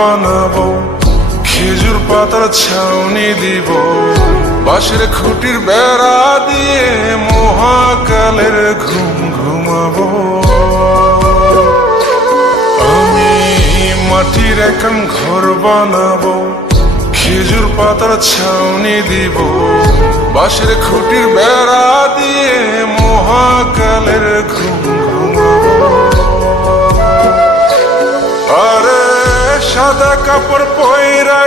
বানাবো, খেজুর পাতার ছাউনি দিব, বাঁশের খুঁটির বেড়া দিয়ে মহাকালের ঘুম ঘুমাবো। আমি মাটির একান ঘর বানাবো, খেজুর পাতার ছাউনি দিব, বাঁশের খুঁটির বেড়া দিয়ে মহাকালের ঘুম ঘুমাবো। আরে সাদা কাপড় পয়রা